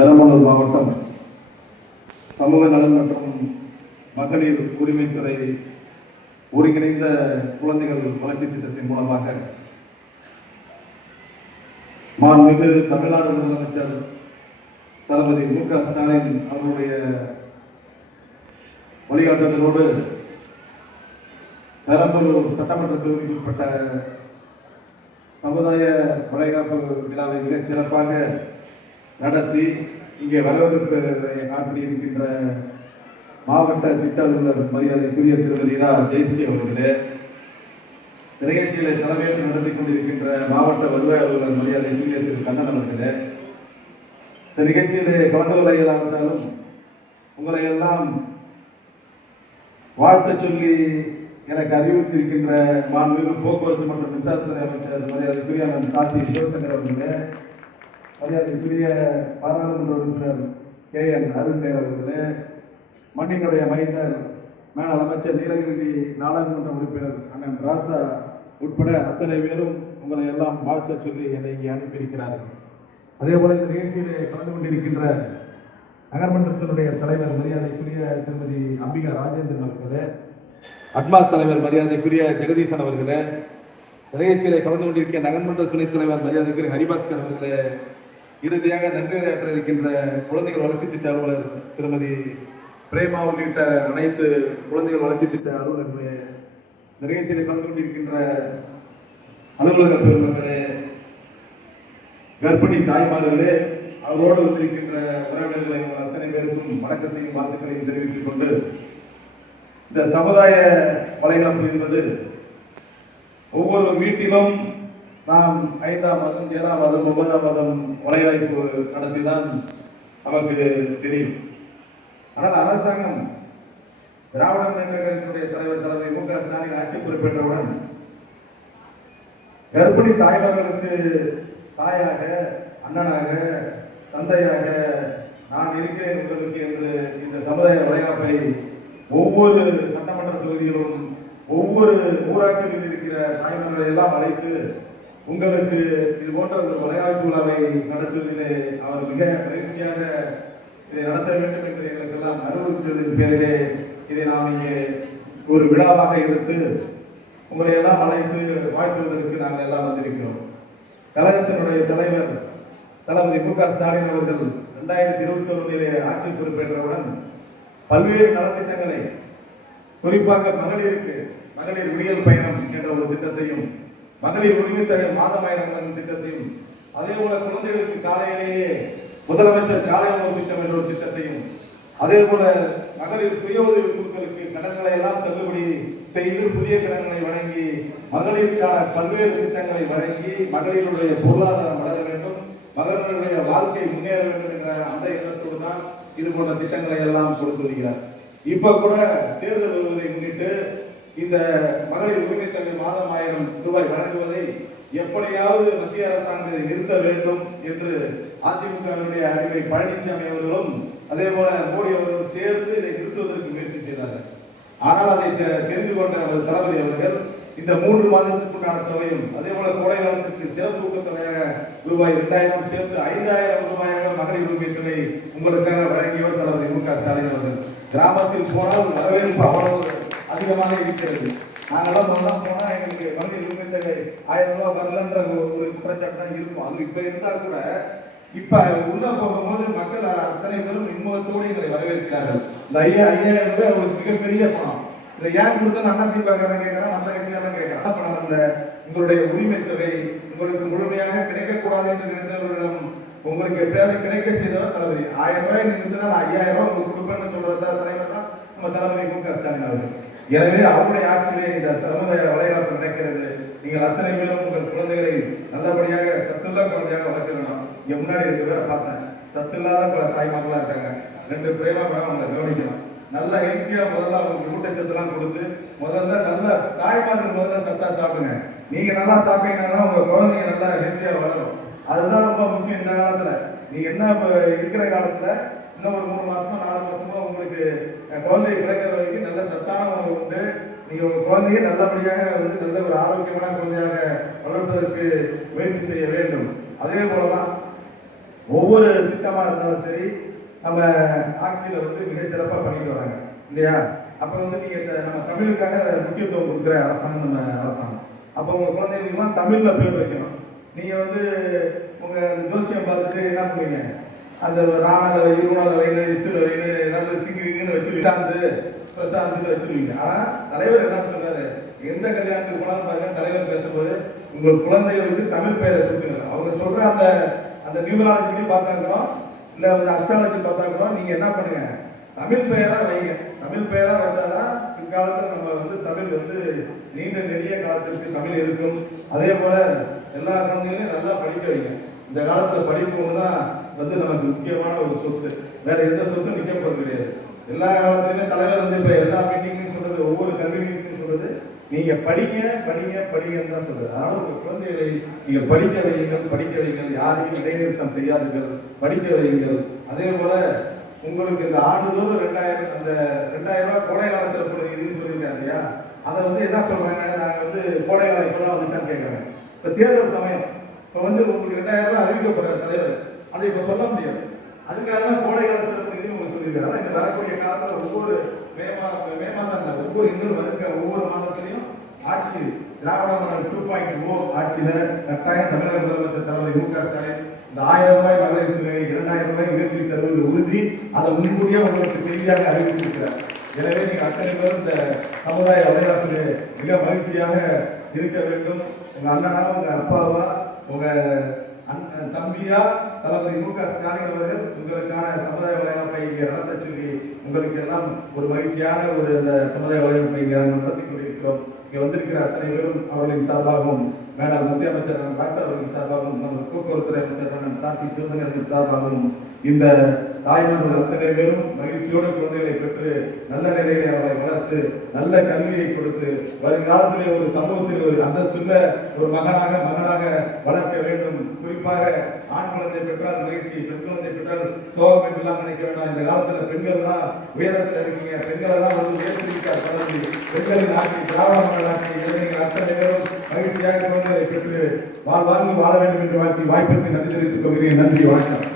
பெரம்பலூர் மாவட்டம் சமூக நலன் மற்றும் மகளிர் உரிமைத்துறை ஒருங்கிணைந்த குழந்தைகள் வளர்ச்சி திட்டத்தின் மூலமாக மாண்புமிகு தமிழ்நாடு முதலமைச்சர் தளபதி மு.க. ஸ்டாலின் அவர்களுடைய வழிகாட்டுதலோடு பெரம்பலூர் சட்டமன்ற தொகுதிக்கு உட்பட்ட சமுதாய வளைகாப்பு விழாவை மிகச் சிறப்பாக நடத்தி இங்கே வரவேற்பு ஆற்றியிருக்கின்ற மாவட்ட திட்ட அலுவலர் மரியாதைக்குரிய திருமதி ஜெயஸ்ரீ அவர்களே, நிகழ்ச்சிகளை தலைமையேற்று நடத்தி கொண்டிருக்கின்ற மாவட்ட வருவாய் அலுவலர் மரியாதைக்குரிய திரு கண்ணன் அவர்களே, இந்த நிகழ்ச்சியிலே கலந்து கொள்ள இயலாவிட்டாலும் உங்களை எல்லாம் வாழ்த்து சொல்லி எனக்கு அறிவித்திருக்கின்ற மாண்புமிகு போக்குவரத்து மற்றும் மின்சாரத்துறை அமைச்சர் மரியாதைக்குரிய காசி சிவசங்கர் அவர்களே, மரியாதைக்குரிய பாராளுமன்ற உறுப்பினர் KN அருண்மேர் அவர்களே, மண்ணினுடைய மைந்தர் மேலாள் அமைச்சர் நீலகிரி நாடாளுமன்ற உறுப்பினர் அண்ணன் ராசா உட்பட அத்தனை பேரும் உங்களை எல்லாம் வாழ்த்த சொல்லி என்னை இங்கே அனுப்பியிருக்கிறார்கள். அதே போல இந்த நிகழ்ச்சியிலே கலந்து கொண்டிருக்கின்ற நகர்மன்றத்தினுடைய தலைவர் மரியாதைக்குரிய திருமதி அம்பிகா ராஜேந்திரன் அவர்களே, அட்மா தலைவர் மரியாதைக்குரிய ஜெகதீசன் அவர்களே, நிகழ்ச்சியிலே கலந்து கொண்டிருக்கிற நகர்மன்ற துணைத் தலைவர் மரியாதைக்குரிய ஹரிபாஸ்கர் அவர்களே, இறுதியாக நன்றியாற்ற இருக்கின்ற குழந்தைகள் வளர்ச்சி திட்ட அலுவலர் திருமதி பிரேமா உள்ளிட்ட அனைத்து குழந்தைகள் வளர்ச்சி திட்ட அலுவலர்களே, நிகழ்ச்சியிலே கலந்து கொண்டிருக்கின்ற அலுவலக பெருமக்களே, கர்ப்பிணி தாய்மார்களே, அவரோடு வந்திருக்கின்ற உறவினர்களை அத்தனை பேருக்கும் வணக்கத்தையும் வாழ்த்துக்களையும் தெரிவித்துக் கொண்டு, இந்த சமுதாய வளைகாப்பு என்பது ஒவ்வொரு வீட்டிலும் நாம் 5ஆம் மாதம் 7ஆம் மாதம் 9ஆம் மாதம் வளைகாப்பு நடத்திதான் நமக்கு தெரியும். ஆனால் அரசாங்கம் திராவிட முன்னேற்ற கழகத்தினுடைய தலைவர் தளபதி மு.க. ஸ்டாலின் ஆட்சி பொறுப்பேற்றவுடன் கர்ப்பிணி தாய்மார்களுக்கு தாயாக, அண்ணனாக, தந்தையாக நான் இருக்கிறேன் உங்களுக்கு என்று இந்த சமுதாய வளைகாப்பை ஒவ்வொரு சட்டமன்ற தொகுதியிலும் ஒவ்வொரு ஊராட்சியில் இருக்கிற தாய்மார்களை எல்லாம் அழைத்து உங்களுக்கு இது போன்ற ஒரு வளைகாப்பு விழாவை நடத்துவதிலே அவர் மிக மகிழ்ச்சியாக இதை நடத்த வேண்டும் என்று எங்களுக்கெல்லாம் அறிவுறுத்தலின் பேரிலே இதை நாம் இங்கே ஒரு விழாவாக எடுத்து உங்களை எல்லாம் அழைத்து வாழ்த்துவதற்கு நாங்கள் எல்லாம் வந்திருக்கிறோம். கழகத்தினுடைய தலைவர் தளபதி மு.க. ஸ்டாலின் அவர்கள் 2021 ஆட்சி பொறுப்பேற்றவுடன் பல்வேறு நலத்திட்டங்களை, குறிப்பாக மகளிர் விடியல் பயணம் என்ற ஒரு திட்டத்தையும், மகளிர் உரிமை தொகை மாதமாயிரம் திட்டத்தையும், அதே போல குழந்தைகளுக்கு காலையிலேயே முதலமைச்சர் காலை உணவு திட்டம் என்ற ஒரு திட்டத்தையும், அதே போல மகளிர் சுய உதவி குழுக்களுக்கு கடன்களை எல்லாம் தள்ளுபடி செய்து புதிய கடன்களை வழங்கி மகளிருக்கான பல்வேறு திட்டங்களை வழங்கி மகளிருடைய பொருளாதாரம் வளர வேண்டும், மகளிருடைய வாழ்க்கை முன்னேற வேண்டும் என்ற அந்த எண்ணத்தோடு தான் இது போன்ற திட்டங்களை எல்லாம் கொடுத்து வருகிறார். இப்ப கூட தேர்தல் வருவதை முன்னிட்டு இந்த மகளிர் உரிமை தொகை மாதம் 1000 ரூபாய் வழங்குவதை எப்படியாவது மத்திய அரசாங்கம் நிறுத்த வேண்டும் என்று அதிமுகவினுடைய அறிவை பழனிசாமி அவர்களும் அதே போல மோடி அவர்களும் சேர்த்து இதை நிறுத்துவதற்கு முயற்சி செய்தார்கள். ஆனால் அதை தெரிந்து கொண்ட தளபதி அவர்கள் இந்த 3 மாதத்திற்குண்டான தொகையும், அதே போல கோடை காலத்திற்கு சிறப்பு ஊக்கத்தொகையாக ரூபாய் 2000 சேர்த்து 5000 ரூபாயாக மகளிர் உரிமை தொகை உங்களுக்காக வழங்கியவர் தளபதி மு.க. ஸ்டாலின் அவர்கள். கிராமத்தில் போனால் வரவேற்பு அவ்வளவு அதிகமாக இருக்கிறது. நாங்கெல்லாம் போனா எங்களுக்கு மகளிர் உரிமை தொகை 1000 ரூபாய் வரலன்ற ஒரு குற்றச்சாட்டு தான் இருக்கும். அது இப்ப இருந்தா கூட இப்ப உள்ள போகும்போது மக்கள் அத்தனை பேரும் இன்முகத்தோடு எங்களை வரவேற்கிறார்கள். இந்த 5000 ரூபாய் ஒரு மிகப்பெரிய பணம். இதை ஏன் கொடுத்தா அதிமுக கேட்கறான், அந்த கட்சியாலும் கேட்கறான். பணம் அந்த உங்களுடைய உரிமை தொகை உங்களுக்கு முழுமையாக கிடைக்கக்கூடாது என்று நினைத்தவர்களிடம் உங்களுக்கு எப்படியாவது கிடைக்க செய்தவர் தளபதி. 1000 ரூபாய் நீங்க 5000 ரூபாய் உங்களுக்கு கொடுப்பேன்னு சொல்றதா தலைவர் தான் நம்ம தளபதி மு.க. ஸ்டாலின் அவர்கள். எனவே அவருடைய ஆட்சியிலே இந்த சமுதாய வளைகாப்பு நடக்கிறது. நீங்கள் அத்தனை பேரும் உங்கள் குழந்தைகளை நல்லபடியாக சத்துள்ள குழந்தையாக வளர்க்க வேணும். முன்னாடி இருக்கிற பார்த்தேன், சத்துல்லாத பல தாய்மார்களா இருக்காங்க. 2 பிரேமா அவங்களை கவனிக்கணும். நல்ல ஹெல்த்தியா முதல்ல அவங்களுக்கு ஊட்டச்சத்துலாம் கொடுத்து முதல்ல நல்ல தாய்மார்கள் முதல்ல சத்தா சாப்பிடுங்க. நீங்க நல்லா சாப்பிட்டீங்கன்னா உங்க குழந்தைங்க நல்லா ஹெல்த்தியா வளரும். அதுதான் ரொம்ப முக்கியம். இந்த காலத்துல நீங்க என்ன இருக்கிற காலத்துல இன்னும் ஒரு 3 மாசமோ 4 மாசமோ உங்களுக்கு குழந்தை பிறக்கிற வரைக்கும் நல்ல சத்தான உணவு உண்டு. நீங்க உங்க குழந்தையை நல்லபடியாக நல்ல ஒரு ஆரோக்கியமான குழந்தையாக வளர்ப்பதற்கு முயற்சி செய்ய வேண்டும். அதே போலதான் ஒவ்வொரு திட்டமாக இருந்தாலும் சரி நம்ம ஆட்சியில் வந்து மிகச்சிறப்பாக பண்ணிட்டு வராங்க இல்லையா? அப்போ வந்து நீங்கள் நம்ம தமிழுக்காக முக்கியத்துவம் கொடுக்குற அரசாங்கம் நம்ம அரசாங்கம். அப்போ உங்கள் குழந்தைகளுக்குலாம் தமிழில் பேர் வைக்கணும். நீங்கள் வந்து உங்கள் ஜோசியம் பார்த்துட்டு என்ன பண்ணுவீங்க? அந்த ராணாவில் இருநாள் வரையில் இஸ்டில் வரையில் ஏதாவது திங்குன்னு வச்சுருக்காந்து பிரசாந்த் வச்சுருவீங்க. ஆனால் தலைவர் என்ன சொன்னார்? எந்த கல்யாணத்துக்கு போனாலும் பாருங்க, தலைவர் பேசும்போது உங்கள் குழந்தைகளுக்கு தமிழ் பெயரை சொல்லுங்க. அவங்க சொல்கிற அந்த அந்த நியூமராலஜி பார்த்தாங்களோ இல்லை வந்து அஸ்ட்ராலஜி பார்த்தாங்களோ நீங்கள் என்ன பண்ணுங்க? தமிழ் பெயராக வைங்க. தமிழ் பெயராக வச்சாதான் பிற்காலத்தில் நம்ம வந்து தமிழ் வந்து நீண்ட நெடிய காலத்திற்கு தமிழ் இருக்கும். அதே போல எல்லா குழந்தைகளையும் நல்லா படிக்க வைங்க. இந்த காலத்தில் படிப்பு ஒன்று தான் வந்து நமக்கு முக்கியமான ஒரு சொத்து. வேற எந்த சொத்தும் நிற்க போகிறது கிடையாது. எல்லா காலத்துலையுமே தலைவர் வந்து இப்போ எல்லா மீட்டிங்லையும் சொல்றது, ஒவ்வொரு கல்வி மீட்டிங்லையும் சொல்றது, நீங்க படிங்க படிங்க படிங்கன்னு தான் சொல்றது. அதனால உங்க குழந்தைகளை நீங்க படிக்க வையுங்கள், படிக்க வையுங்கள், யாரையும் இடைநிறுத்தம் செய்யாதீர்கள், படிக்க வையுங்கள். அதே போல உங்களுக்கு இந்த ஆண்டுதோறும் 2000 அந்த 2000 ரூபாய் கோடை காலத்தில் போடுறது இதுன்னு சொல்லியிருக்காங்க இல்லையா? அதை வந்து என்ன சொல்றாங்க? நாங்கள் வந்து கோடை காலம் இப்போதான் வந்துட்டான்னு கேட்குறேன். இப்போ தேர்தல் சமயம் இப்போ வந்து உங்களுக்கு 2000 ரூபாய் அறிவிக்கப்படுற தலைவர் அதை இப்போ சொல்ல முடியாது. அதுக்காக தான் கோடை காலத்தில் இதுன்னு உங்களுக்கு சொல்லியிருக்காரு. இந்த வரக்கூடிய காலத்தில் ஒவ்வொரு மே மாதம் ஒவ்வொரு இன்னொரு வருகிற ஒவ்வொரு மாதத்திலையும் ஆட்சி திராவிட மாடல் 2.0 ஆட்சியில கட்டாயம் தமிழக முதலமைச்சர் தலைவர் மு.க. ஸ்டாலின் இந்த 1000 ரூபாய் மகளிர் தொகை 2000 ரூபாய் உயர்த்தி தருவது உறுதி. அதை முன்கூட்டியே உங்களுக்கு செய்தியாக அறிவித்திருக்கிறார். எனவே நீங்கள் அத்தனை பேரும் இந்த சமுதாய வலைதளத்திலே மிக மகிழ்ச்சியாக இருக்க வேண்டும். உங்க அண்ணனா, உங்க அப்பாவா, உங்க தம்பியா தளபதி மு.க. ஸ்டாலின் அவர்கள் உங்களுக்கான சமுதாய வலையமைப்பை இங்கே நடத்த சொல்லி உங்களுக்கு எல்லாம் ஒரு மகிழ்ச்சியான ஒரு அந்த சமுதாய வலையமைப்பை இங்கே நடத்தி கொண்டிருக்கிறோம். இங்கே வந்திருக்கிற அத்தனை பேரும் அவர்களின் சார்பாகவும், மேடம் மத்திய அமைச்சர் டாக்டர் அவர்களின் சார்பாகவும், நம்ம போக்குவரத்துறை அமைச்சர் சார்பி சிவசங்கரின் சார்பாகவும் இந்த தாய்மார்கள் அத்தனை பேரும் மகிழ்ச்சியோடு குழந்தைகளை பெற்று நல்ல நிலையை அவரை வளர்த்து நல்ல கல்வியை கொடுத்து வருங்காலத்திலே ஒரு சமூகத்தில் ஒரு அந்தஸ்துள்ள ஒரு மகனாக வளர்க்க வேண்டும். குறிப்பாக ஆண் குழந்தை பெற்றால் மகிழ்ச்சி, பெண் குழந்தை பெற்றால் சோகம் எல்லாம் நினைக்க வேண்டாம். இந்த காலத்துல பெண்கள் தான் உயரத்தில் இருக்கீங்க. பெண்களை தான் வந்து உயர்த்திருக்கார் பதவி. பெண்களின் ஆட்சி, திராவிட மாடல் ஆட்சி, இளைஞர்கள் அத்தனை பேரும் மகிழ்ச்சியாக குழந்தைகளை பெற்று வாழ்வாங்கு வாழ வேண்டும் என்று வாழ்த்தி வாய்ப்பிற்கு நன்றி தெரிவித்துக் கொள்கிறேன். நன்றி, வணக்கம்.